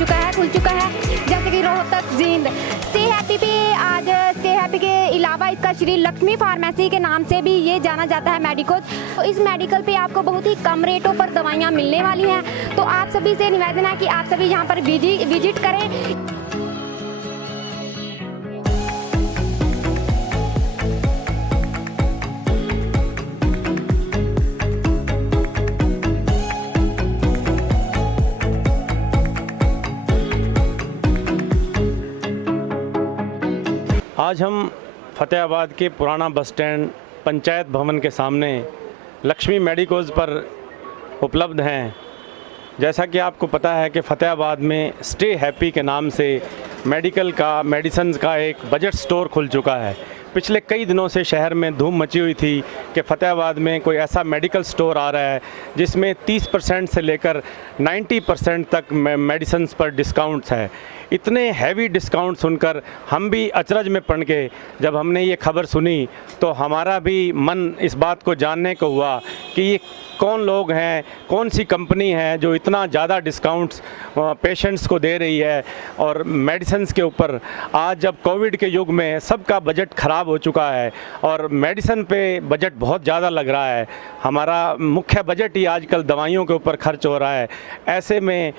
खुल चुका है जैसे कि रोहतक, जींद। स्टे हैप्पी पे आज स्टे हैप्पी के अलावा इसका श्री लक्ष्मी फार्मेसी के नाम से भी ये जाना जाता है मेडिकल। तो इस मेडिकल पे आपको बहुत ही कम रेटों पर दवाइयाँ मिलने वाली हैं। तो आप सभी से निवेदन है कि आप सभी यहाँ पर विजिट करें। आज हम फतेहाबाद के पुराना बस स्टैंड पंचायत भवन के सामने लक्ष्मी मेडिकोज पर उपलब्ध हैं। जैसा कि आपको पता है कि फतेहाबाद में स्टे हैप्पी के नाम से मेडिसिन का एक बजट स्टोर खुल चुका है। पिछले कई दिनों से शहर में धूम मची हुई थी कि फतेहाबाद में कोई ऐसा मेडिकल स्टोर आ रहा है जिसमें 30% से लेकर 90% तक मेडिसिन्स पर डिस्काउंट्स है। इतने हैवी डिस्काउंट सुनकर हम भी अचरज में पड़ गए। जब हमने ये खबर सुनी तो हमारा भी मन इस बात को जानने को हुआ कि ये कौन लोग हैं, कौन सी कंपनी है जो इतना ज़्यादा डिस्काउंट्स पेशेंट्स को दे रही है। और मेडिसिन्स के ऊपर आज जब कोविड के युग में सबका बजट ख़राब हो चुका है और मेडिसिन पे बजट बहुत ज़्यादा लग रहा है, हमारा मुख्य बजट ही आजकल दवाइयों के ऊपर खर्च हो रहा है। ऐसे में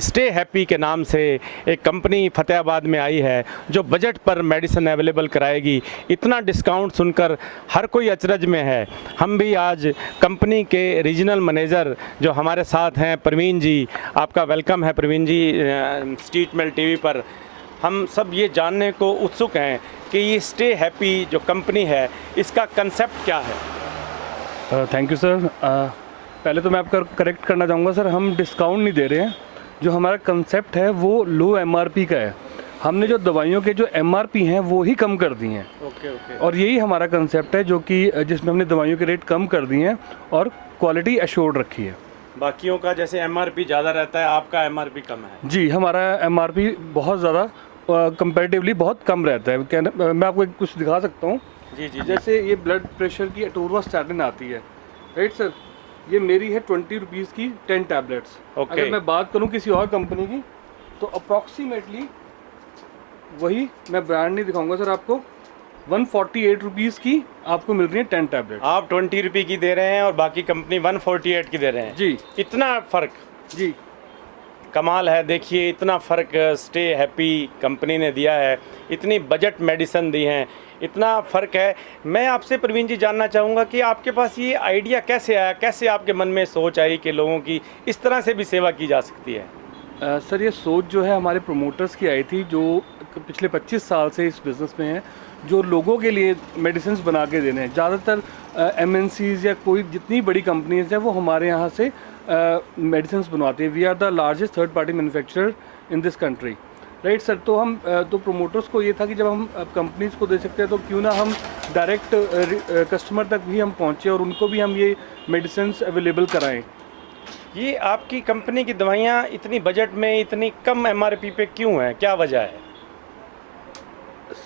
स्टे हैप्पी के नाम से एक कंपनी फतेहाबाद में आई है जो बजट पर मेडिसिन अवेलेबल कराएगी। इतना डिस्काउंट सुनकर हर कोई अचरज में है। हम भी आज कंपनी के रीजनल मैनेजर जो हमारे साथ हैं प्रवीण जी, आपका वेलकम है प्रवीण जी स्ट्रीट मेल टीवी पर। हम सब ये जानने को उत्सुक हैं कि ये स्टे हैप्पी जो कंपनी है इसका कंसेप्ट क्या है। Thank you sir. पहले तो मैं आपका करेक्ट करना चाहूँगा सर, हम डिस्काउंट नहीं दे रहे हैं। जो हमारा कंसेप्ट है वो लो एमआरपी का है। हमने जो दवाइयों के जो एमआरपी हैं वो ही कम कर दी हैं। ओके। और यही हमारा कंसेप्ट है जो कि जिसमें हमने दवाइयों के रेट कम कर दिए हैं और क्वालिटी एश्योर्ड रखी है। बाकियों का जैसे एमआरपी ज़्यादा रहता है, आपका एमआरपी कम है। जी, हमारा एमआरपी बहुत ज़्यादा कंपैरेटिवली बहुत कम रहता है। मैं आपको कुछ दिखा सकता हूँ। जी। जैसे ये ब्लड प्रेशर की अटोरवास्टैटिन आती है, राइट सर। ये मेरी है 20 रुपीज़ की 10 टैबलेट्स। अगर मैं बात करूं किसी और कंपनी की तो अप्रॉक्सीमेटली वही, मैं ब्रांड नहीं दिखाऊंगा सर आपको, 148 रुपीज़ की आपको मिल रही है 10 टैबलेट। आप 20 रुपये की दे रहे हैं और बाकी कंपनी 148 की दे रहे हैं। जी, इतना फ़र्क। जी, कमाल है। देखिए इतना फ़र्क स्टे हैप्पी कंपनी ने दिया है, इतनी बजट मेडिसिन दी हैं, इतना फ़र्क है। मैं आपसे प्रवीण जी जानना चाहूँगा कि आपके पास ये आइडिया कैसे आया, कैसे आपके मन में सोच आई कि लोगों की इस तरह से भी सेवा की जा सकती है। सर ये सोच जो है हमारे प्रोमोटर्स की आई थी जो पिछले 25 साल से इस बिज़नेस में हैं, जो लोगों के लिए मेडिसिन बना के देने हैं। ज़्यादातर MNCs या कोई जितनी बड़ी कंपनीज हैं वो हमारे यहाँ से मेडिसिन बनवाते हैं। We are the largest third party manufacturer in this country, right sir. तो हम तो प्रोमोटर्स को ये था कि जब हम कंपनीज को दे सकते हैं तो क्यों ना हम डायरेक्ट कस्टमर तक भी हम पहुँचे और उनको भी हम ये मेडिसिन अवेलेबल कराएं। ये आपकी कंपनी की दवाइयाँ इतनी बजट में इतनी कम MRP पे क्यों हैं, क्या वजह है?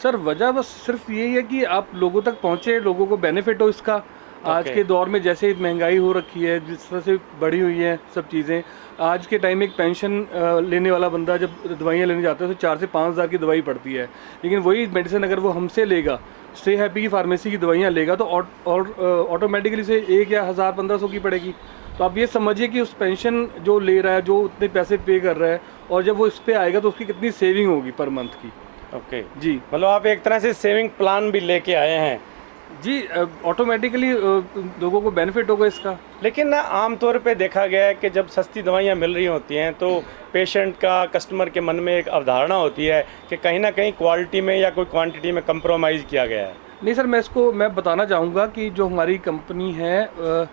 सर वजह बस सिर्फ यही है कि आप लोगों तक पहुँचे, लोगों को बेनिफिट हो इसका। आज के दौर में जैसे महंगाई हो रखी है, जिस तरह से बढ़ी हुई है सब चीज़ें, आज के टाइम में एक पेंशन लेने वाला बंदा जब दवाइयाँ लेने जाता है तो 4 से 5 हज़ार की दवाई पड़ती है। लेकिन वही मेडिसिन अगर वो हमसे लेगा, स्टे हैप्पी की फार्मेसी की दवाइयाँ लेगा, तो ऑटोमेटिकली से 1 या 1000-1500 की पड़ेगी। तो आप ये समझिए कि उस पेंशन जो ले रहा है, जो उतने पैसे पे कर रहा है, और जब वो इस पर आएगा तो उसकी कितनी सेविंग होगी पर मंथ की। ओके जी, मतलब आप एक तरह से सेविंग प्लान भी लेके आए हैं। जी, ऑटोमेटिकली लोगों को बेनिफिट होगा इसका। लेकिन ना आमतौर पे देखा गया है कि जब सस्ती दवाइयाँ मिल रही होती हैं तो पेशेंट का, कस्टमर के मन में एक अवधारणा होती है कि कहीं ना कहीं क्वालिटी में या कोई क्वांटिटी में कंप्रोमाइज़ किया गया है। नहीं सर, मैं बताना चाहूँगा कि जो हमारी कंपनी है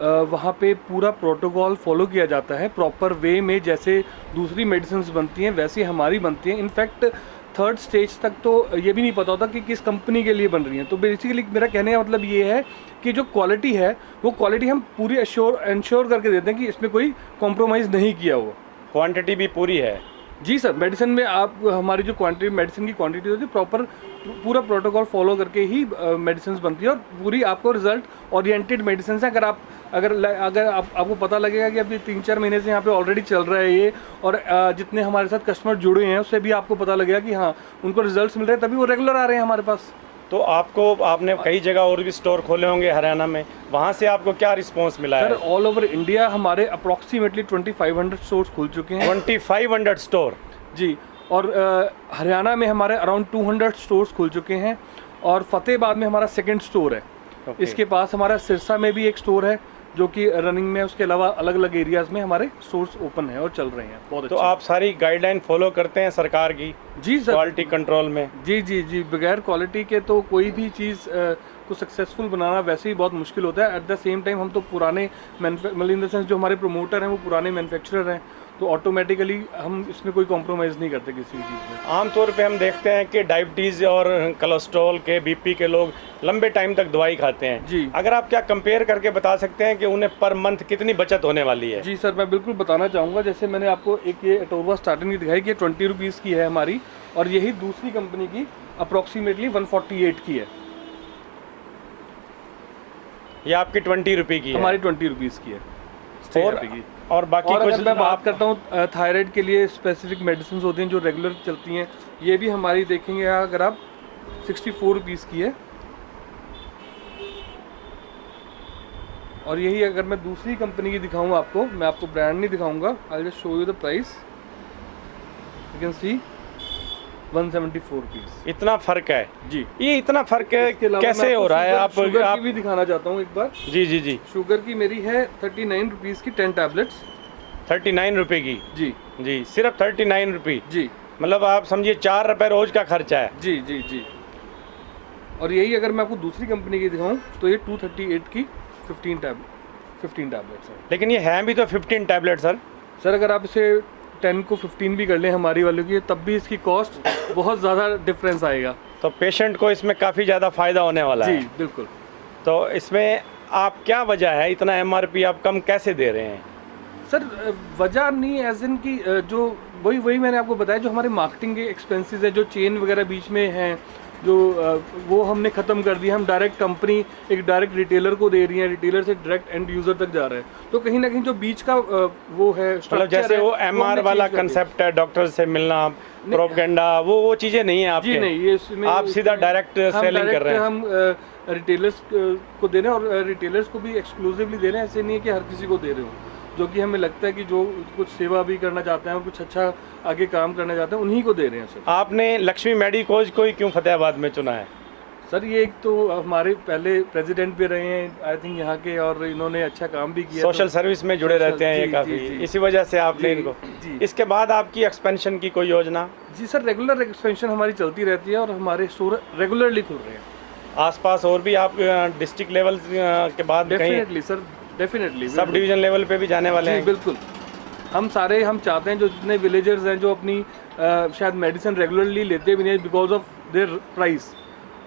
वहाँ पे पूरा प्रोटोकॉल फॉलो किया जाता है प्रॉपर वे में। जैसे दूसरी मेडिसिन बनती हैं वैसी हमारी बनती हैं। इनफैक्ट 3rd स्टेज तक तो ये भी नहीं पता होता कि किस कंपनी के लिए बन रही हैं। तो बेसिकली मेरा कहने का मतलब ये है कि जो क्वालिटी है वो क्वालिटी हम पूरी इंश्योर करके देते हैं कि इसमें कोई कॉम्प्रोमाइज़ नहीं किया हुआ। क्वांटिटी भी पूरी है। जी सर, मेडिसिन में आप हमारी जो क्वांटिटी मेडिसिन की क्वांटिटी होती है प्रॉपर पूरा प्रोटोकॉल फॉलो करके ही मेडिसिन बनती है, और पूरी आपको रिजल्ट ओरिएंटेड मेडिसिन है। अगर आपको पता लगेगा कि अभी 3-4 महीने से यहाँ पे ऑलरेडी चल रहा है ये, और जितने हमारे साथ कस्टमर जुड़े हैं उससे भी आपको पता लगेगा कि हाँ उनको रिजल्ट्स मिल रहे हैं, तभी वो रेगुलर आ रहे हैं हमारे पास। तो आपने कई जगह और भी स्टोर खोले होंगे हरियाणा में, वहाँ से आपको क्या रिस्पॉन्स मिला है? सर ऑल ओवर इंडिया हमारे अप्रॉक्सीमेटली 2500 स्टोर्स खुल चुके हैं। 2500 स्टोर जी, और हरियाणा में हमारे अराउंड 200 स्टोर्स खुल चुके हैं, और फतेहाबाद में हमारा सेकंड स्टोर है। इसके पास हमारा सिरसा में भी एक स्टोर है जो कि रनिंग में है। उसके अलावा अलग अलग एरियाज में हमारे स्टोर्स ओपन है और चल रहे हैं। बहुत तो आप सारी गाइडलाइन फॉलो करते हैं सरकार की? जी सर, क्वालिटी कंट्रोल में? जी, बगैर क्वालिटी के तो कोई भी चीज़ को सक्सेसफुल बनाना वैसे ही बहुत मुश्किल होता है। एट द सेम टाइम हम तो पुराने मतलब इन द सेंस जो हमारे प्रमोटर हैं वो पुराने मैन्युफैक्चरर हैं, तो ऑटोमेटिकली हम इसमें कोई कॉम्प्रोमाइज़ नहीं करते किसी चीज़ में। आमतौर पे हम देखते हैं कि डायबिटीज़ और कोलेस्ट्रॉल के, बीपी के लोग लंबे टाइम तक दवाई खाते हैं जी। अगर आप क्या कंपेयर करके बता सकते हैं कि उन्हें पर मंथ कितनी बचत होने वाली है? जी सर, मैं बिल्कुल बताना चाहूँगा। जैसे मैंने आपको एक ये अटोवा स्टार्टिंग की दिखाई कि 20 रुपीज़ की है हमारी, और यही दूसरी कंपनी की अप्रॉक्सीमेटली 148 की है। ये आपकी 20 रुपये की है? हमारी 20 रुपीज़ की है। और बाकी और कुछ अगर मैं बात करता हूँ थायराइड के लिए स्पेसिफिक मेडिसिन होती हैं जो रेगुलर चलती हैं, ये भी हमारी देखेंगे अगर आप 64 रुपीज़ की है। और यही अगर मैं दूसरी कंपनी की दिखाऊँ आपको, मैं आपको ब्रांड नहीं दिखाऊंगा, I will just show you the price. You can see 174 rupees. इतना फर्क है? जी, ये इतना फर्क कैसे हो रहा है? आप भी दिखाना चाहता हूँ एक बार। जी। शुगर की मेरी है 39 रुपीज़ की 10 टैबलेट्स। 39 रुपये की? जी, सिर्फ 39 रुपये? जी, मतलब आप समझिए 4 रुपये रोज का खर्चा है। जी। और यही अगर मैं आपको दूसरी कंपनी की दिखाऊं तो ये 238 की 15 टैबलेट्स है। लेकिन ये हैं भी तो 15 टैबलेट सर। अगर आप इसे 10 को 15 भी कर लें हमारी वालों की, तब भी इसकी कॉस्ट बहुत ज़्यादा डिफरेंस आएगा। तो पेशेंट को इसमें काफ़ी ज़्यादा फ़ायदा होने वाला है। जी बिल्कुल। तो इसमें आप क्या वजह है इतना MRP आप कम कैसे दे रहे हैं? सर वजह नहीं, एज इन की जो वही मैंने आपको बताया, जो हमारे मार्केटिंग के एक्सपेंसेस है, जो चेन वगैरह बीच में हैं, जो वो हमने ख़त्म कर दिया। हम डायरेक्ट कंपनी एक डायरेक्ट रिटेलर को दे रही है, रिटेलर से डायरेक्ट एंड यूज़र तक जा रहे हैं। तो कहीं ना कहीं जो बीच का वो है मतलब जैसे वो MR वाला कंसेप्ट है, डॉक्टर से मिलना, प्रोपेगेंडा, वो चीज़ें नहीं है आपके? जी नहीं, ये इसमें आप सीधा डायरेक्ट सेलिंग कर रहे हैं? हम रिटेलर्स को दे रहे हैं, और रिटेलर्स को भी एक्सक्लूसिवली दे रहे हैं। ऐसे नहीं है कि हर किसी को दे रहे हो, जो कि हमें लगता है कि जो कुछ सेवा भी करना चाहते हैं और कुछ अच्छा आगे काम करना चाहते हैं उन्हीं को दे रहे हैं सर। आपने लक्ष्मी मेडिकोज को ही क्यों फतेहाबाद में चुना है? सर ये एक तो हमारे पहले प्रेसिडेंट भी रहे हैं आई थिंक यहाँ के, और इन्होंने अच्छा काम भी किया, सोशल सर्विस में जुड़े रहते हैं ये काफ़ी, इसी वजह से आपने इनको। इसके बाद आपकी एक्सपेंशन की कोई योजना? जी सर, रेगुलर एक्सपेंशन हमारी चलती रहती है और हमारे स्टोर रेगुलरली खुल रहे हैं। आसपास और भी आप डिस्ट्रिक्ट लेवल के बाद definitely sir, definitely sub division level पे भी जाने वाले हैं? बिल्कुल। हम चाहते हैं जो जितने विलेजर्स हैं जो अपनी शायद मेडिसिन रेगुलरली लेते भी नहीं बिकॉज ऑफ देयर प्राइस,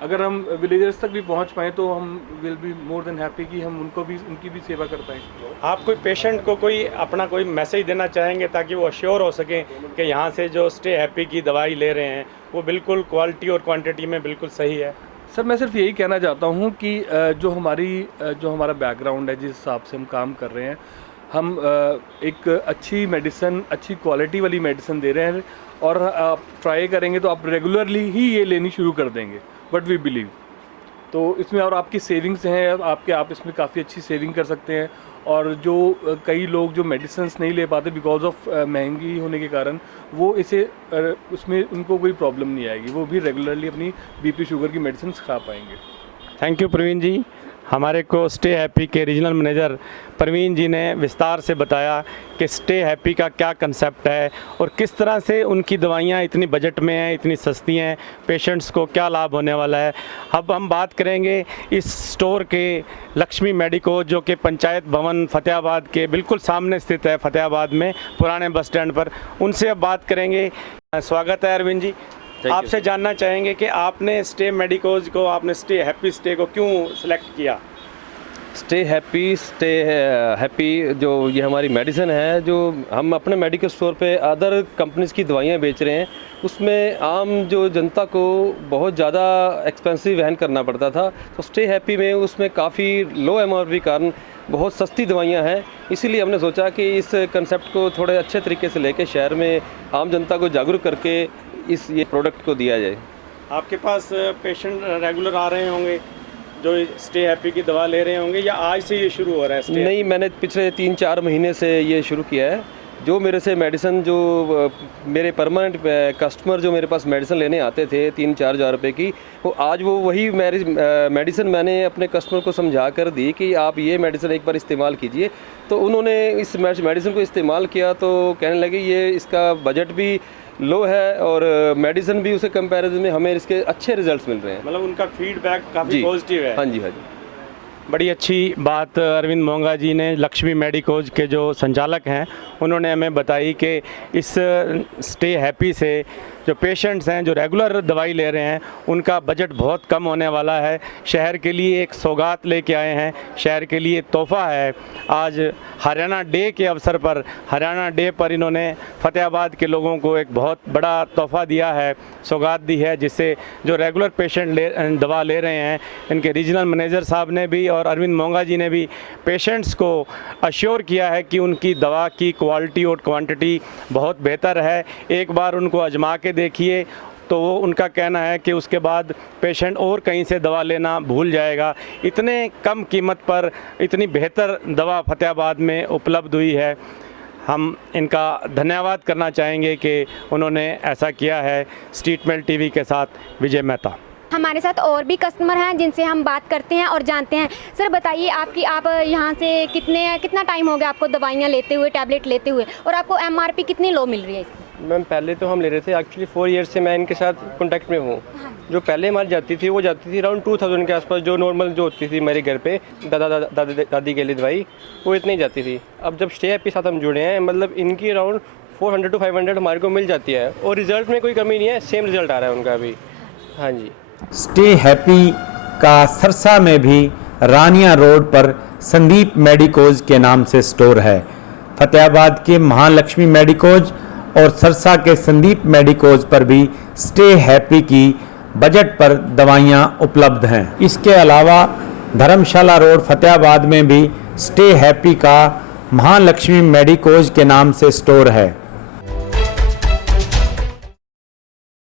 अगर हम विलेजर्स तक भी पहुंच पाएँ तो हम will be more than happy कि हम उनकी भी सेवा कर पाएँ। आप कोई पेशेंट को कोई मैसेज देना चाहेंगे ताकि वो अश्योर हो सके कि यहाँ से जो स्टे हैप्पी की दवाई ले रहे हैं वो बिल्कुल क्वालिटी और क्वांटिटी में बिल्कुल सही है? सर मैं सिर्फ यही कहना चाहता हूँ कि जो हमारा बैकग्राउंड है, जिस हिसाब से हम काम कर रहे हैं, हम एक अच्छी मेडिसिन, अच्छी क्वालिटी वाली मेडिसिन दे रहे हैं, और आप ट्राई करेंगे तो आप रेगुलरली ही ये लेनी शुरू कर देंगे, बट वी बिलीव। तो इसमें और आपकी सेविंग्स हैं, आप इसमें काफ़ी अच्छी सेविंग कर सकते हैं। और जो कई लोग जो मेडिसिन नहीं ले पाते बिकॉज ऑफ महंगी होने के कारण, वो उसमें उनको कोई प्रॉब्लम नहीं आएगी, वो भी रेगुलरली अपनी बीपी शुगर की मेडिसिन खा पाएंगे। थैंक यू प्रवीण जी। हमारे को स्टे हैप्पी के रीजनल मैनेजर प्रवीण जी ने विस्तार से बताया कि स्टे हैप्पी का क्या कंसेप्ट है और किस तरह से उनकी दवाइयाँ इतनी बजट में हैं, इतनी सस्ती हैं, पेशेंट्स को क्या लाभ होने वाला है। अब हम बात करेंगे इस स्टोर के लक्ष्मी मेडिको, जो कि पंचायत भवन फतेहाबाद के बिल्कुल सामने स्थित है, फतेहाबाद में पुराने बस स्टैंड पर। उनसे अब बात करेंगे। स्वागत है अरविंद जी। आपसे जानना चाहेंगे कि आपने स्टे मेडिकोज को, आपने स्टे हैप्पी स्टे को क्यों सिलेक्ट किया? स्टे हैप्पी जो ये हमारी मेडिसिन है, जो हम अपने मेडिकल स्टोर पे अदर कंपनीज़ की दवाइयाँ बेच रहे हैं, उसमें आम जो जनता को बहुत ज़्यादा एक्सपेंसिव वहन करना पड़ता था। तो स्टे हैप्पी में उसमें काफ़ी लो MRP कारण बहुत सस्ती दवाइयाँ हैं। इसीलिए हमने सोचा कि इस कंसेप्ट को थोड़े अच्छे तरीके से लेके शहर में आम जनता को जागरूक करके ये प्रोडक्ट को दिया जाए। आपके पास पेशेंट रेगुलर आ रहे होंगे जो स्टे हैप्पी की दवा ले रहे होंगे, या आज से ये शुरू हो रहा है स्टे? नहीं, मैंने पिछले 3-4 महीने से ये शुरू किया है। जो मेरे से मेडिसिन, जो मेरे परमानेंट कस्टमर जो मेरे पास मेडिसिन लेने आते थे 3-4 हज़ार रुपये की, वो आज वही मेडिसिन मैंने अपने कस्टमर को समझा कर दी कि आप ये मेडिसिन एक बार इस्तेमाल कीजिए। तो उन्होंने इस मेडिसिन को इस्तेमाल किया तो कहने लगे ये इसका बजट भी लो है और मेडिसिन भी उसे कंपैरिजन में हमें इसके अच्छे रिजल्ट्स मिल रहे हैं। मतलब उनका फीडबैक काफ़ी पॉजिटिव है। हाँ जी, हाँ जी। बड़ी अच्छी बात अरविंद मोंगा जी ने, लक्ष्मी मेडिकोज के जो संचालक हैं, उन्होंने हमें बताई कि इस स्टे हैप्पी से जो पेशेंट्स हैं जो रेगुलर दवाई ले रहे हैं उनका बजट बहुत कम होने वाला है। शहर के लिए एक सौगात लेके आए हैं, शहर के लिए तोहफ़ा है। आज हरियाणा डे के अवसर पर, हरियाणा डे पर इन्होंने फतेहाबाद के लोगों को एक बहुत बड़ा तोहफ़ा दिया है, सौगात दी है, जिससे जो रेगुलर पेशेंट दवा ले रहे हैं, इनके रीजनल मैनेजर साहब ने भी और अरविंद मोंगा जी ने भी पेशेंट्स को अश्योर किया है कि उनकी दवा की क्वालिटी और क्वांटिटी बहुत बेहतर है। एक बार उनको आजमा के देखिए तो वो उनका कहना है कि उसके बाद पेशेंट और कहीं से दवा लेना भूल जाएगा। इतने कम कीमत पर इतनी बेहतर दवा फतेहाबाद में उपलब्ध हुई है। हम इनका धन्यवाद करना चाहेंगे कि उन्होंने ऐसा किया है। स्ट्रीटमेल टीवी के साथ विजय मेहता। हमारे साथ और भी कस्टमर हैं जिनसे हम बात करते हैं और जानते हैं। सर बताइए आप यहाँ से कितना टाइम हो गया आपको दवाइयाँ लेते हुए, टैबलेट लेते हुए, और आपको MRP कितनी लो मिल रही है इसकी? मैम पहले तो हम ले रहे थे, एक्चुअली 4 ईयर्स से मैं इनके साथ कॉन्टैक्ट में हूँ। जो पहले हमारी जाती थी वो जाती थी अराउंड 2000 के आसपास, जो नॉर्मल जो होती थी मेरे घर पे दादी के लिए दवाई, वो इतनी जाती थी। अब जब स्टे हैप्पी साथ हम जुड़े हैं, मतलब इनकी अराउंड 400 to 500 हमारे को मिल जाती है और रिजल्ट में कोई कमी नहीं है, सेम रिजल्ट आ रहा है उनका अभी। हाँ जी। स्टे हैप्पी का सरसा में भी रानिया रोड पर संदीप मेडिकोज के नाम से स्टोर है। फतेहाबाद के महालक्ष्मी मेडिकोज और सरसा के संदीप मेडिकोज पर भी स्टे हैप्पी की बजट पर दवाइयाँ उपलब्ध हैं। इसके अलावा धर्मशाला रोड फतेहाबाद में भी स्टे हैप्पी का महालक्ष्मी मेडिकोज के नाम से स्टोर है।